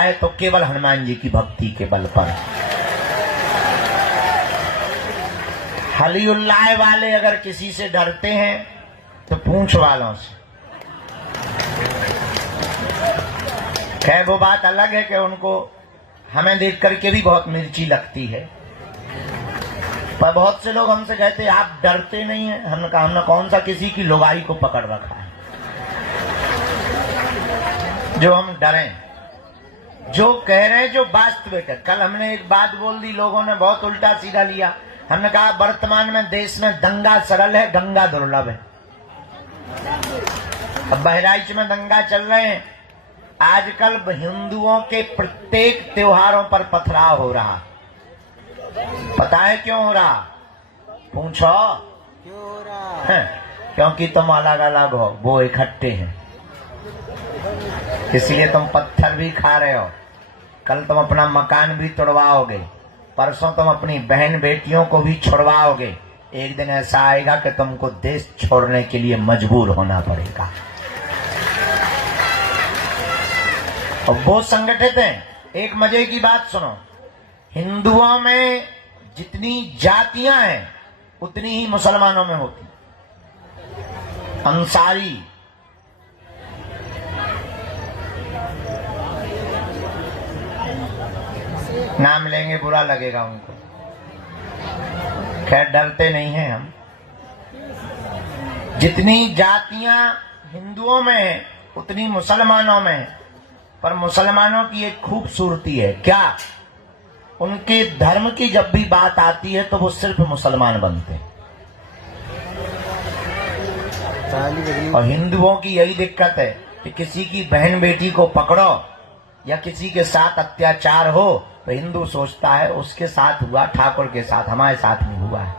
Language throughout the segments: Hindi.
आए तो केवल हनुमान जी की भक्ति के बल पर। हलिउल्लाह वाले अगर किसी से डरते हैं तो पूंछ वालों से। खैर वो बात अलग है कि उनको हमें देख करके भी बहुत मिर्ची लगती है, पर बहुत से लोग हमसे कहते हैं आप डरते नहीं हैं। हमने कहा हमने कौन सा किसी की लुगाई को पकड़ रखा है जो हम डरें। जो कह रहे हैं जो वास्तविक है। कल हमने एक बात बोल दी, लोगों ने बहुत उल्टा सीधा लिया। हमने कहा वर्तमान में देश में दंगा सरल है, गंगा दुर्लभ है। अब बहराइच में दंगा चल रहे हैं। आजकल हिंदुओं के प्रत्येक त्योहारों पर पथराव हो रहा। पता है क्यों हो रहा? पूछो क्यों हो रहा है? क्योंकि तुम अलग अलग हो, वो इकट्ठे हैं, इसलिए तुम पत्थर भी खा रहे हो। कल तुम अपना मकान भी तोड़वाओगे, परसों तुम अपनी बहन बेटियों को भी छुड़वाओगे। एक दिन ऐसा आएगा कि तुमको देश छोड़ने के लिए मजबूर होना पड़ेगा। और वो संगठित हैं। एक मजे की बात सुनो, हिंदुओं में जितनी जातियां हैं उतनी ही मुसलमानों में होती। अंसारी, नाम लेंगे बुरा लगेगा उनको, खैर डरते नहीं हैं हम। जितनी जातियां हिंदुओं में है उतनी मुसलमानों में है। पर मुसलमानों की एक खूबसूरती है, क्या? उनके धर्म की जब भी बात आती है तो वो सिर्फ मुसलमान बनते हैं। और हिंदुओं की यही दिक्कत है कि किसी की बहन बेटी को पकड़ो या किसी के साथ अत्याचार हो तो हिंदू सोचता है उसके साथ हुआ, ठाकुर के साथ, हमारे साथ नहीं हुआ है,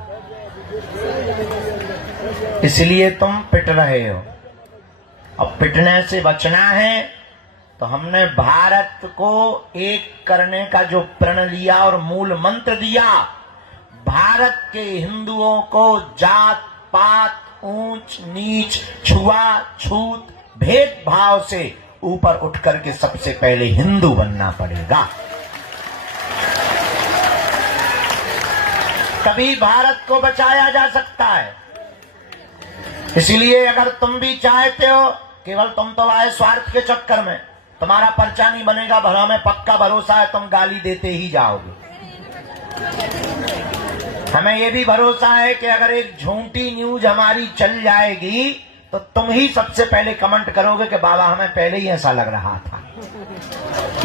इसलिए तुम पिट रहे हो। अब पिटने से बचना है तो हमने भारत को एक करने का जो प्रण लिया और मूल मंत्र दिया, भारत के हिंदुओं को जात पात, ऊंच नीच, छुआ छूत, भेदभाव से ऊपर उठ करके सबसे पहले हिंदू बनना पड़ेगा। तभी भारत को बचाया जा सकता है। इसलिए अगर तुम भी चाहते हो, केवल तुम तो आए स्वार्थ के चक्कर में, तुम्हारा पर्चा नहीं बनेगा, भला में पक्का भरोसा है तुम गाली देते ही जाओगे। हमें यह भी भरोसा है कि अगर एक झूठी न्यूज हमारी चल जाएगी तो तुम ही सबसे पहले कमेंट करोगे कि बाबा हमें पहले ही ऐसा लग रहा था।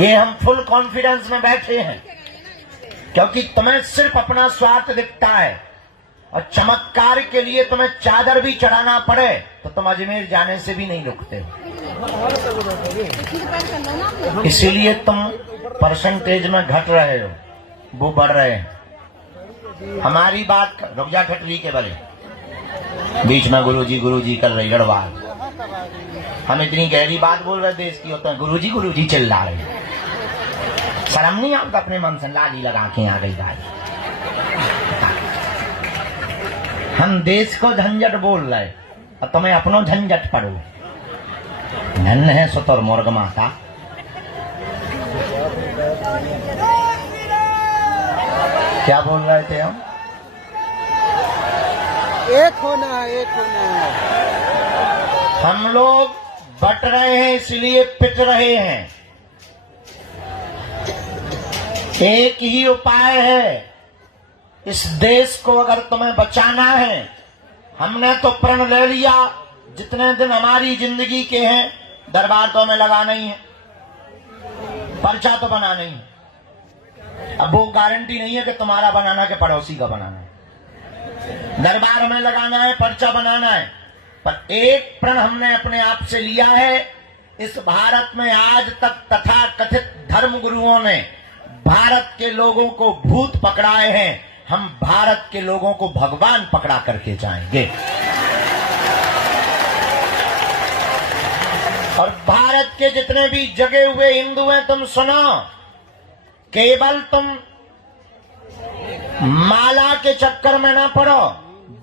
ये हम फुल कॉन्फिडेंस में बैठे हैं क्योंकि तुम्हें सिर्फ अपना स्वार्थ दिखता है और चमत्कार के लिए तुम्हें चादर भी चढ़ाना पड़े तो तुम अजमेर जाने से भी नहीं रुकते हो। इसीलिए तुम परसेंटेज में घट रहे हो, वो बढ़ रहे हैं। हमारी बात रुक जा ठटरी के बले, बीच में गुरुजी कर रही गड़बड़। हम इतनी गहरी बात बोल रहे देश की, होते हैं गुरुजी चिल्ला रहे। शर्म नहीं आता अपने मन से? लाली लगा के आ गई गाड़ी। हम देश को झंझट बोल रहे और तुम्हें अपनो झंझट पड़ो। धन है सुतोर मोर्ग माता। क्या बोल रहे थे हम? एक होना, एक होना। हम लोग बट रहे हैं इसलिए पिट रहे हैं। एक ही उपाय है, इस देश को अगर तुम्हें बचाना है। हमने तो प्रण ले लिया, जितने दिन हमारी जिंदगी के हैं दरबार तो हमें लगाना ही है, पर्चा तो बनाना ही है। अब वो गारंटी नहीं है कि तुम्हारा बनाना के पड़ोसी का बनाना है। दरबार हमें लगाना है, पर्चा बनाना है, पर एक प्रण हमने अपने आप से लिया है। इस भारत में आज तक तथा कथित धर्म गुरुओं ने भारत के लोगों को भूत पकड़ाए हैं, हम भारत के लोगों को भगवान पकड़ा करके जाएंगे। और भारत के जितने भी जगे हुए हिंदू हैं, तुम सुनो, केवल तुम माला के चक्कर में ना पड़ो,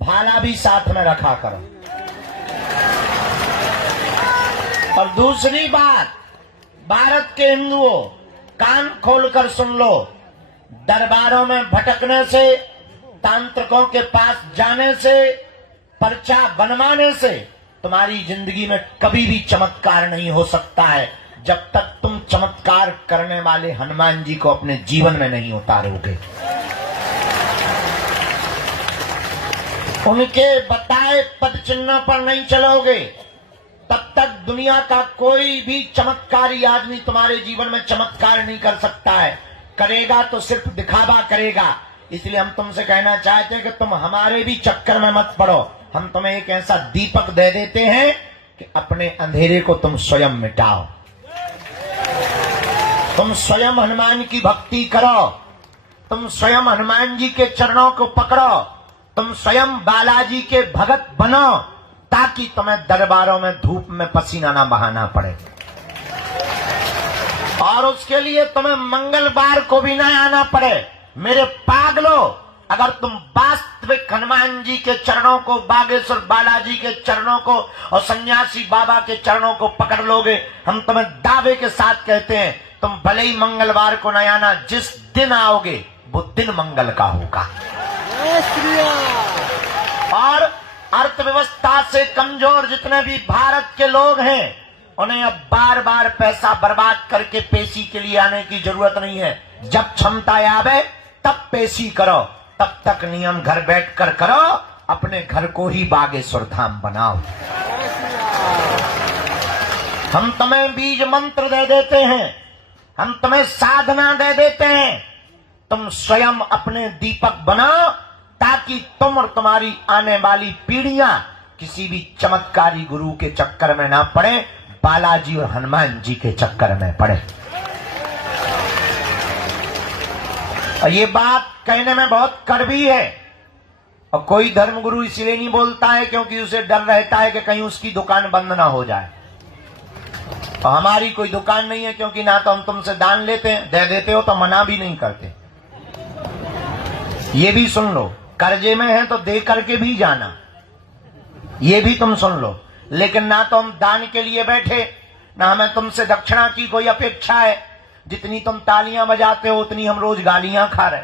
भाला भी साथ में रखा करो। और दूसरी बात, भारत के हिंदुओं, कान खोलकर सुन लो, दरबारों में भटकने से, तांत्रिकों के पास जाने से, पर्चा बनवाने से तुम्हारी जिंदगी में कभी भी चमत्कार नहीं हो सकता है, जब तक तुम चमत्कार करने वाले हनुमान जी को अपने जीवन में नहीं उतारोगे। उनके बताए पद चिन्ह पर नहीं चलोगे, तब तक दुनिया का कोई भी चमत्कारी आदमी तुम्हारे जीवन में चमत्कार नहीं कर सकता है। करेगा तो सिर्फ दिखावा करेगा। इसलिए हम तुमसे कहना चाहते हैं कि तुम हमारे भी चक्कर में मत पड़ो। हम तुम्हें एक ऐसा दीपक दे देते हैं कि अपने अंधेरे को तुम स्वयं मिटाओ। तुम स्वयं हनुमान की भक्ति करो, तुम स्वयं हनुमान जी के चरणों को पकड़ो, तुम स्वयं बालाजी के भगत बनो, ताकि तुम्हें दरबारों में धूप में पसीना ना बहाना पड़े। और उसके लिए तुम्हें मंगलवार को भी ना आना पड़े। मेरे पागलो, अगर तुम वास्तविक हनुमान जी के चरणों को, बागेश्वर बालाजी के चरणों को और सन्यासी बाबा के चरणों को पकड़ लोगे, हम तुम्हें दावे के साथ कहते हैं, तुम भले ही मंगलवार को न आना, जिस दिन आओगे वो दिन मंगल का होगा। और अर्थव्यवस्था से कमजोर जितने भी भारत के लोग हैं, उन्हें अब बार बार पैसा बर्बाद करके पेशी के लिए आने की जरूरत नहीं है। जब क्षमता आवे तब पेशी करो, तब तक नियम घर बैठकर करो, अपने घर को ही बागेश्वर धाम बनाओ। हम तुम्हें बीज मंत्र दे देते हैं, हम तुम्हें साधना दे देते हैं, तुम स्वयं अपने दीपक बनाओ, ताकि तुम और तुम्हारी आने वाली पीढ़ियां किसी भी चमत्कारी गुरु के चक्कर में ना पड़े, बालाजी और हनुमान जी के चक्कर में पड़े। और ये बात कहने में बहुत कड़वी है, और कोई धर्मगुरु इसलिए नहीं बोलता है क्योंकि उसे डर रहता है कि कहीं उसकी दुकान बंद ना हो जाए। और हमारी कोई दुकान नहीं है, क्योंकि ना तो हम तुमसे दान लेते हैं, दे देते हो तो मना भी नहीं करते। ये भी सुन लो, कर्जे में है तो दे करके भी जाना, ये भी तुम सुन लो। लेकिन ना तो हम दान के लिए बैठे, ना हमें तुमसे दक्षिणा की कोई अपेक्षा है। जितनी तुम तालियां बजाते हो उतनी हम रोज गालियां खा रहे,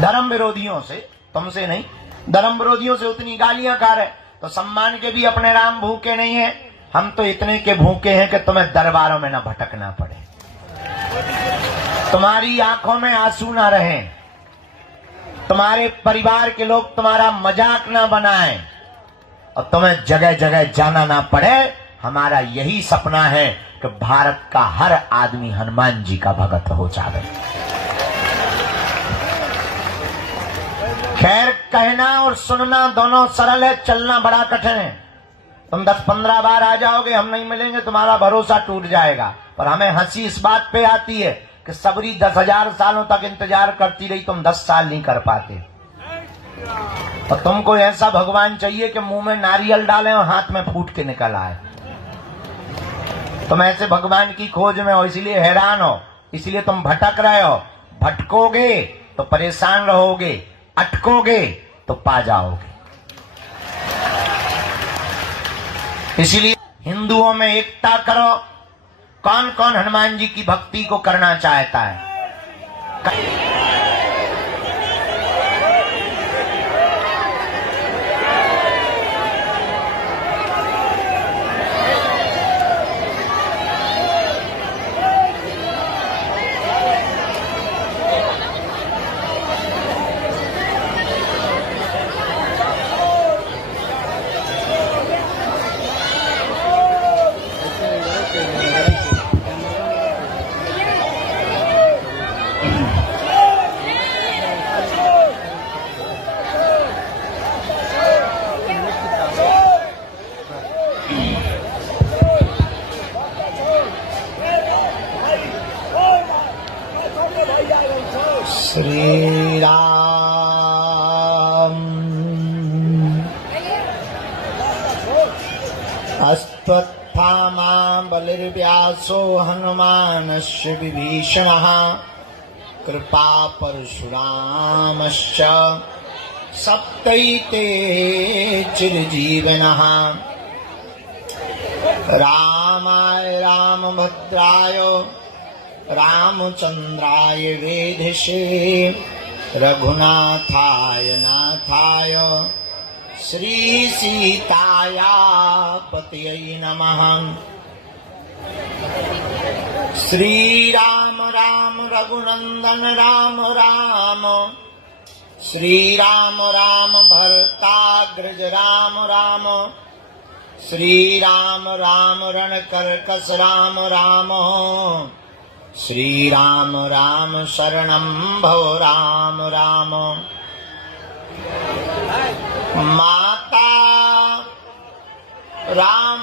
धर्म विरोधियों से, तुमसे नहीं, धर्म विरोधियों से उतनी गालियां खा रहे। तो सम्मान के भी अपने राम भूखे नहीं है, हम तो इतने के भूखे हैं कि तुम्हें दरबारों में ना भटकना पड़े, तुम्हारी आंखों में आंसू ना रहे, तुम्हारे परिवार के लोग तुम्हारा मजाक ना बनाएं, और तुम्हें जगह जगह जाना ना पड़े। हमारा यही सपना है कि भारत का हर आदमी हनुमान जी का भगत हो जाए। खैर, कहना और सुनना दोनों सरल है, चलना बड़ा कठिन है। तुम 10-15 बार आ जाओगे, हम नहीं मिलेंगे, तुम्हारा भरोसा टूट जाएगा। पर हमें हंसी इस बात पे आती है कि सबरी 10,000 सालों तक इंतजार करती रही, तुम 10 साल नहीं कर पाते। और तुमको ऐसा भगवान चाहिए कि मुंह में नारियल डालें और हाथ में फूट के निकल आए। तुम ऐसे भगवान की खोज में हो, इसलिए हैरान हो, इसलिए तुम भटक रहे हो। भटकोगे तो परेशान रहोगे, अटकोगे तो पा जाओगे। इसलिए हिंदुओं में एकता करो। कौन कौन हनुमान जी की भक्ति को करना चाहता है? श्री राम अश्वत्थामा बलिर्व्यासो हनुमानस्य विभीषणः कृपा परशुरामश्च सप्तैते चिरजीविनः। रामाय रामभद्राय रामचंद्राय वेधसे रघुनाथाय नाथाय श्री सीताया पतये नमः। श्री राम राम रघुनंदन राम राम, श्री राम राम भरताग्रज राम राम, श्री राम राम रणकर्कश राम राम, श्री राम राम शरणं भव राम राम। माता राम